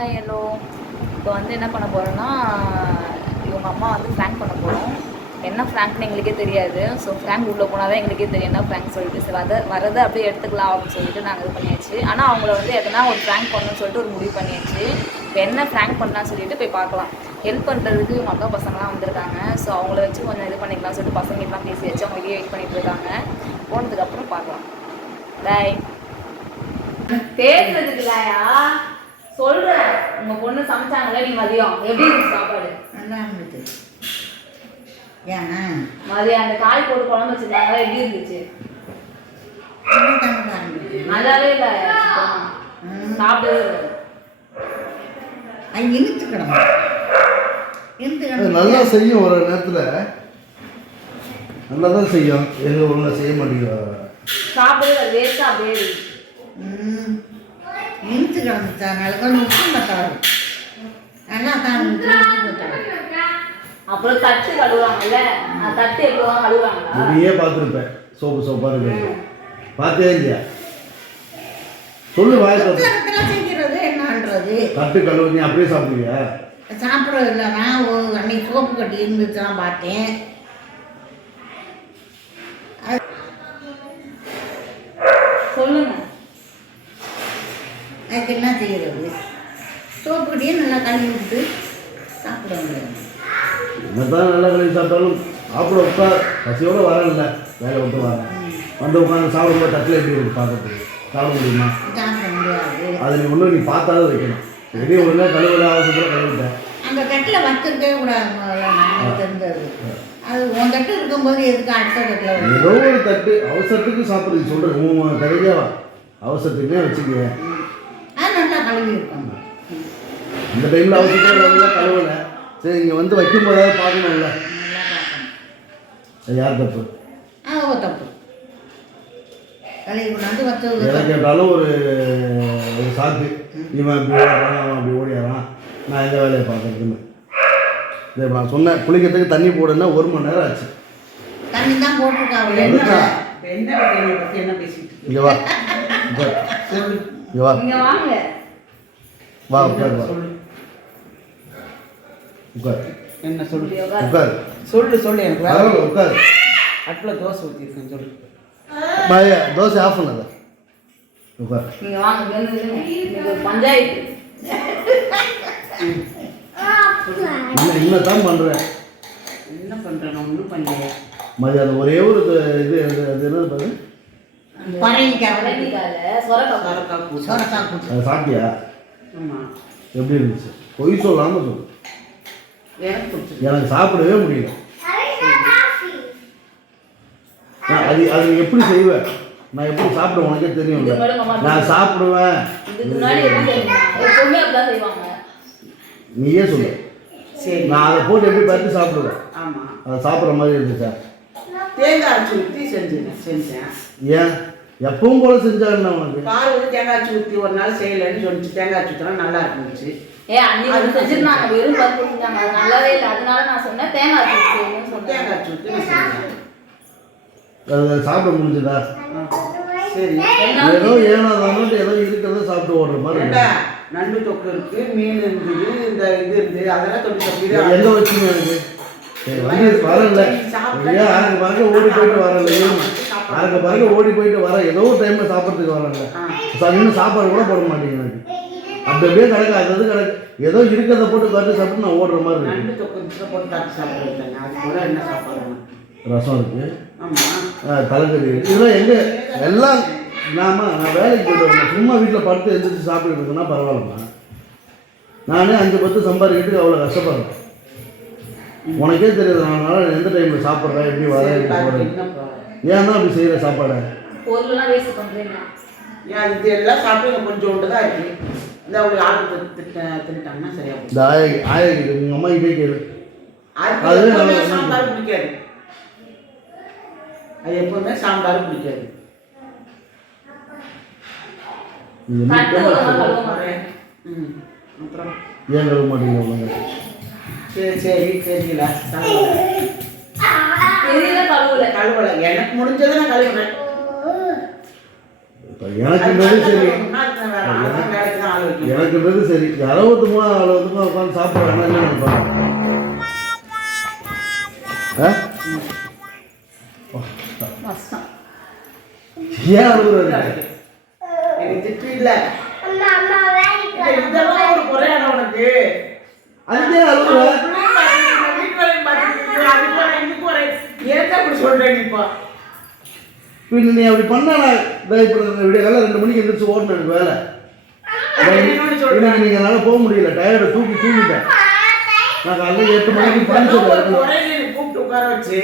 Hi hello. இப்போ வந்து என்ன பண்ண போகிறோன்னா, இவங்க அம்மா வந்து ஃப்ராங்க் பண்ண போகிறோம். என்ன ஃப்ராங்க்னு எங்களுக்கே தெரியாது. ஸோ ஃப்ராங்க் உள்ளே போனால் தான் எங்களுக்கே தெரியும் என்ன ஃப்ராங்க் சொல்லிட்டு. சரி வரதை அப்படியே எடுத்துக்கலாம் அப்படின்னு சொல்லிட்டு நாங்கள் இது பண்ணியாச்சு. ஆனால் அவங்கள வந்து எதனா ஒரு ஃப்ராங்க் பண்ணணும்னு சொல்லிட்டு ஒரு முடிவு பண்ணியாச்சு. இப்போ என்ன ஃப்ராங்க் பண்ணலான்னு சொல்லிட்டு போய் பார்க்கலாம். ஹெல்ப் பண்ணுறதுக்கு இவங்க அக்கா பசங்களாம் வந்திருக்காங்க. ஸோ அவங்கள வச்சு கொஞ்சம் இது பண்ணிக்கலாம் சொல்லிட்டு பசங்கள்லாம் பேசி வச்சு அவங்க வெயிட் பண்ணிட்டு இருக்காங்க. போனதுக்கப்புறம் பார்க்கலாம். பாய். பேசுறதுக்கு இல்லையா சொல்றேன். உங்க பொண்ணு சமைச்சாங்களே நீ மதியம் எப்படி இருந்துச்சு சாப்பாடு? நல்லா இருந்துச்சு. ஏன் மதியம் அந்த காய் போட்டு குழம்பு வச்சிருந்தாங்களா எப்படி இருந்துச்சு? நல்லாவே இல்லை. சாப்பிடவே இல்லை. அங்கே இழுத்துக்கிடணும். நல்லா செய்யும். ஒரு நேரத்தில் நல்லா தான் செய்யும். எங்க ஒழுங்காக செய்ய மாட்டேங்கிறா. சாப்பிடவே வேஸ்ட்டாக அப்படியே இருக்கு. இழுத்து கிடந்துச்சா நல்லா கொஞ்சம் உப்பு பத்தாது. நல்லா தான் அப்புறம் தட்டு கழுவுவாங்கல்ல, தட்டு எப்போதான் கழுவுவாங்களா? நீயே பார்த்துருப்பேன். சோப்பாக இருக்கு. பார்த்தே இல்லையா? சொல்லு வாய்ப்பு செய்கிறது என்னன்றது. தட்டு கழுவு நீ அப்படியே சாப்பிடுவியா? சாப்பிட்றது இல்லை. நான் அன்னைக்கு சோப்பு கட்டி இருந்துச்சுலாம் பார்த்தேன். சொல்லுங்க. அதுக்கு என்ன செய்கிறது? சோப்பு கட்டியே நல்லா கழுவி விட்டு சாப்பிட முடியாது. என்னதான் நல்லா கழுவி சாப்பிட்டாலும் சாப்பிட உட்கார் பசியோடு வரல. வேலை விட்டு வரேன் வந்து உட்காந்து சாப்பிடும்போது தட்டில் எப்படி இருக்கு பார்க்கறதுக்கு சாப்பிட முடியுமா? சாப்பிட முடியாது. அது நீ ஒன்றும் நீ பார்த்தாலும் வைக்கணும். எப்படி ஒழுங்காக கழுவுல அவசரத்தில் கழுவிட்டேன். அந்த தட்டில் வச்சிருக்கவே கூடாது. நான் தெரிஞ்சது அது உன் தட்டு இருக்கும்போது எதுக்கு அடுத்த தட்டில் ஏதோ ஒரு தட்டு அவசரத்துக்கு சாப்பிட்றது சொல்கிறேன். கருதியாவா அவசரத்துக்குமே வச்சுக்குவேன். அது நல்லா கழுவி இருக்காங்க. இந்த டைமில் அவசரத்தில் கழுவலை. சரி இங்கே வந்து வைக்கும் போதாவது பார்க்கணும்ல. நல்லா பார்க்கணும். யார் தப்பு? ஓ தப்பு. கழுவி கொண்டாந்து வச்சது எதை கேட்டாலும் ஒரு சாக்கு. இவன் இப்படி ஓடுறான், அவன் அப்படி ஓடியாரான், நான் எந்த வேலையை பார்க்கறதுன்னு. இதை நான் சொன்னேன். குளிக்கிறதுக்கு தண்ணி போடுன்னா 1 மணி நேரம் ஆச்சு. தண்ணி தான் போட்டிருக்காங்க. என்ன பேசிட்டு இங்கே வா இங்கே வா நீங்க வாங்க. வா உட்கார் வா உட்கார். என்ன சொல்லு உட்கார் சொல்லு எனக்கு வேலை. உட்கார். அடுப்பில் தோசை ஊற்றிருக்கேன் சொல்லு. பாயா தோசை ஆஃப் பண்ணாத. உட்கார். நீங்க வாங்க. இது ஒரு பஞ்சாயத்து. இன்னும் தான் பண்ணுறேன். என்ன பண்ணுறேன்? நான் ஒன்றும் பண்ணலையே. மதியம் ஒரே ஒரு இது என்னது பாரு. பரங்கிக்காய் சொரக்காய் பூ. சொரக்காய் பூ. அதை சாப்பிட்டியா? ஆமாம். எப்படி இருந்துச்சு? பொய் சொல்லாமல் சொல்லு. எனக்கு பிடிச்சிருக்கு. எனக்கு சாப்பிடவே முடியல. அது நீ எப்படி செய்வேன்? நான் எப்படி சாப்பிடுவேன் உனக்கே தெரியும்ல. நான் சாப்பிடுவேன். இதுக்கு முன்னாடி எப்படி செய்வாங்க? எப்பவுமே அப்படிதான் செய்வாங்க. நீயே சொல்லு. சரி நான் அதை போட்டு எப்படி பார்த்து சாப்பிடுவேன். ஆமாம். அதை சாப்பிட்ற மாதிரி இருந்துச்சா? தேங்காய் அரைச்சி ஊற்றி செஞ்சேன். ஏன் எப்பவும் போல செஞ்சாருன்னா உனக்கு? பால் வந்து தேங்காய் அரைச்சி ஊற்றி ஒரு நாள் செய்யலைன்னு சொல்லிச்சு. தேங்காய் அரைச்சி ஊற்றினா நல்லா இருந்துச்சு. அன்னைக்கு செஞ்சிருந்தாங்க. வெறும் பருப்பு செஞ்சாங்க. அது நல்லாவே இல்லை. அதனால நான் சொன்னேன் தேங்காய் செய்யணும்னு சொன்னேன். தேங்காய் அரைச்சி ஊற்றி நான் செஞ்சேன். அதை சாப்பிட முடிஞ்சதா? சரி. ஏதோ ஏனாதானு ஏதோ இருக்கிறத சாப்பிட்டு ஓடுற மாதிரி. நண்டு தொக்கு இருக்கு, மீன் இருந்தது, இந்த இது இருந்தது, அதெல்லாம் தொட்டு எங்க வச்சுங்க எனக்கு வரல. அங்க பாருங்க ஓடி போயிட்டு வரல. அங்க பாருங்க ஓடி போயிட்டு வர ஏதோ ஒரு டைம்ல சாப்பிட்றதுக்கு வரல. இன்னும் சாப்பாடு கூட போட மாட்டேங்க எனக்கு. அப்படி அப்படியே கிடக்கு. அது கிடக்கு. ஏதோ இருக்கிறத போட்டு கட்டு சாப்பிட்டு நான் ஓடுற மாதிரி இருக்கு. நண்டு தொக்கு போட்டு காட்டு சாப்பிடுறேன். அது கூட என்ன சாப்பாடு? ரசம் இருக்கு. ஆமாம். தலைக்கறி இருக்கு. இதெல்லாம் எங்க எல்லாம் நான் வேலைக்கு போயிட்டு வரேன். சும்மா வீட்டில் படுத்து எழுந்திரிச்சு சாப்பிட்டு இருக்குன்னா பரவாயில்லம்மா. நானே 5-10 சம்பாதிக்கிறதுக்கு அவ்வளோ கஷ்டப்படுறேன். உனக்கே தெரியுது நான் எந்த டைமில் சாப்பிட்றேன், எப்படி வரேன், ஏன் தான் அப்படி செய்கிற சாப்பாடை? பொருள்லாம் வேஸ்ட் பண்ணுறீங்களா? ஏன் இது எல்லாம் சாப்பிட்டு கொஞ்சோண்டு தான் இருக்கு. இந்த அவங்களுக்கு ஆர்டர் திட்டாங்கன்னா சரியா போகும். இந்த ஆயகிட்டு உங்கள் அம்மா கிட்டே கேளு. அது சாம்பார் பிடிக்காது. அது எப்பவுமே சாம்பார் பிடிக்காது. அப்புறம் ஏன் கழுவ மாட்டேங்க? சரி தெரியல. கழுவலை. எனக்கு முடிஞ்சதை நான் கழுவுறேன். எனக்கு சரி வேலைக்கு தான் ஆள் வைக்கணும். எனக்குன்றது சரி 63 அளவுக்கு உட்காந்து சாப்பிட்றாங்கன்னா என்ன நினைப்பாங்க? கஷ்டம். ஏன் அழுகுறாரு? எனக்கு திட்டு இல்லை. இதெல்லாம் ஒரு குறையான உனக்கு. அதுக்கே அழுகுற? வீட்டு வேலையும் பார்த்துட்டு அது போல இதுக்கு ஒரு ஏன் அப்படி சொல்றேன் இப்போ? பின்ன நீ அப்படி பண்ணா நான் இப்போ விடிய காலையில் 2 மணிக்கு எந்திரிச்சு ஓடணும் எனக்கு வேலை. இன்னைக்கு நீங்கள் என்னால் போக முடியல, டயர்டை தூங்கிட்டேன். நான் காலையில் 8 மணிக்கு கூப்பிட்டு உட்கார வச்சு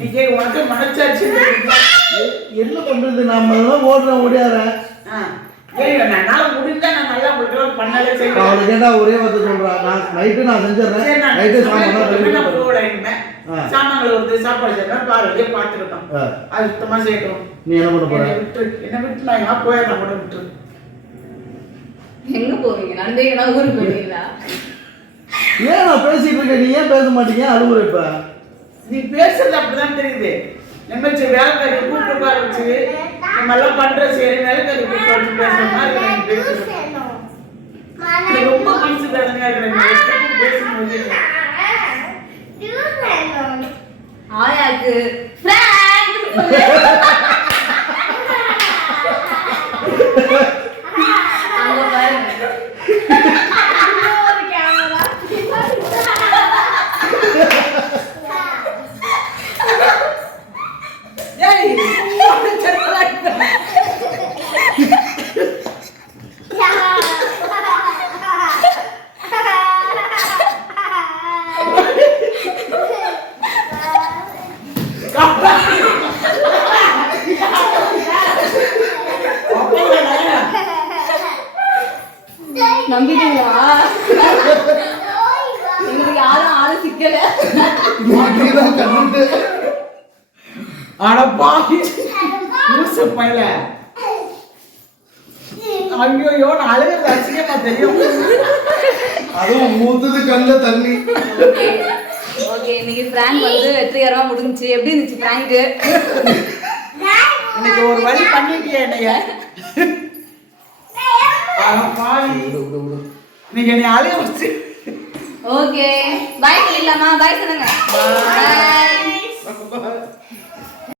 நீங்க உனக்கு மனச்சாச்சு என்ன பண்றது? நாம எல்லாம் ஓடுறேன் ஓடியாரேன். என்னால முடிஞ்சா நான் நல்லா உங்களுக்கு பண்ணாலே செய்வேன். அவளை கேட்டா ஒரே வார்த்தை சொல்றான், நான் நைட்டு நான் செஞ்சிடறேன். நைட்டு சாமான்கள் வந்து சாப்பாடு செய்யணும் பாருங்க பார்த்துக்கிட்டோம். அது சுத்தமா செய்யணும். நீ என்ன பண்ண போற? என்ன விட்டு நான் எங்க போயிடுறேன் கூட விட்டு. எங்க போவீங்க? நடந்தீங்கன்னா ஊருக்கு போவீங்களா? ஏன் நான் பேசிட்டு இருக்கேன், நீ ஏன் பேச மாட்டீங்க? அழுகுற இப்ப நீ பேசுறது அப்படிதான் தெரியுது. நினைச்சு வேலைக்காரி கூப்பிட்டு உட்கார வச்சு நம்ம எல்லாம் பண்ற சரி வேலைக்காரி கூப்பிட்டு வச்சு பேசுற மாதிரி எனக்கு பேசுறது ரொம்ப மனசு வேதனையா இருக்கிறேன் பேசும்போது. ஆயாக்கு அங்க பாருங்க நம்பிட்டீங்களா? எங்களுக்கு யாரும் ஆளு சிக்கல. ஆனா பாவி லூசு பையல. ஐயோ நான் அழுகிறது அசிங்கமா தெரியும். அதுவும் மூத்தது கண்ணில் தண்ணி. ஓகே, இன்னைக்கு பிராங்க் வந்து வெற்றிகரமா முடிஞ்சுச்சு. எப்படி இருந்துச்சு பிராங்க்? இன்னைக்கு ஒரு வழி பண்ணிட்டியே என்னைய. நீங்க என்னை அழுக வச்சு. ஓகே, பாய் சொல்லிடலாமா? பாய் சொல்லுங்க. பாய்.